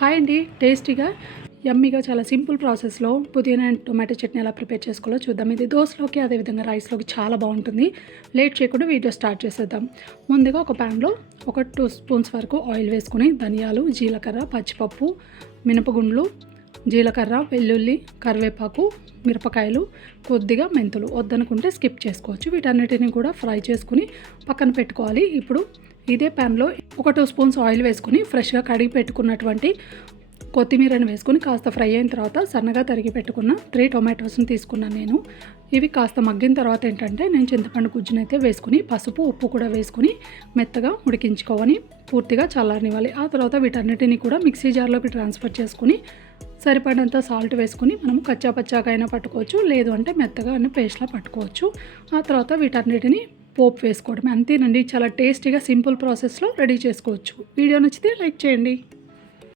Hi అండి. టేస్టీగా, యమ్మీగా చాలా సింపుల్ ప్రాసెస్‌లో పుదీనా అండ్ టొమాటో చట్నీ ఎలా ప్రిపేర్ చేసుకోవాలో చూద్దాం. ఇది దోసలోకి అదేవిధంగా రైస్‌లోకి చాలా బాగుంటుంది. లేట్ చేయకుండా వీడియో స్టార్ట్ చేసేద్దాం. ముందుగా ఒక ప్యాన్‌లో ఒక 2 స్పూన్స్ వరకు ఆయిల్ వేసుకొని ధనియాలు, జీలకర్ర, పచ్చిపప్పు, మినపగుండ్లు, జీలకర్ర, వెల్లుల్లి, కరివేపాకు, మిరపకాయలు, కొద్దిగా మెంతులు వద్దనుకుంటే స్కిప్ చేసుకోవచ్చు. వీటన్నిటిని కూడా ఫ్రై చేసుకుని పక్కన పెట్టుకోవాలి. ఇప్పుడు ఇదే ప్యాన్లో ఒక 2 స్పూన్స్ ఆయిల్ వేసుకుని ఫ్రెష్గా కడిగి పెట్టుకున్నటువంటి కొత్తిమీరని వేసుకొని కాస్త ఫ్రై అయిన తర్వాత సన్నగా తరిగి పెట్టుకున్న 3 టొమాటోస్ని తీసుకున్నాను నేను. ఇవి కాస్త మగ్గిన తర్వాత ఏంటంటే నేను చింతపండు గుజ్జునైతే వేసుకుని పసుపు, ఉప్పు కూడా వేసుకుని మెత్తగా ఉడికించుకోవాలి. పూర్తిగా చల్లారనివ్వాలి. ఆ తర్వాత వీటన్నిటిని కూడా మిక్సీ జార్లోకి ట్రాన్స్ఫర్ చేసుకుని సరిపడినంత సాల్ట్ వేసుకుని మనం కచ్చాపచ్చాగా అయినా పట్టుకోవచ్చు, లేదు అంటే మెత్తగా అయినా పేస్ట్లా పట్టుకోవచ్చు. ఆ తర్వాత వీటన్నిటిని పోపు వేసుకోవడమే. అంతేనండి, చాలా టేస్టీగా సింపుల్ ప్రాసెస్లో రెడీ చేసుకోవచ్చు. వీడియో నచ్చితే లైక్ చేయండి.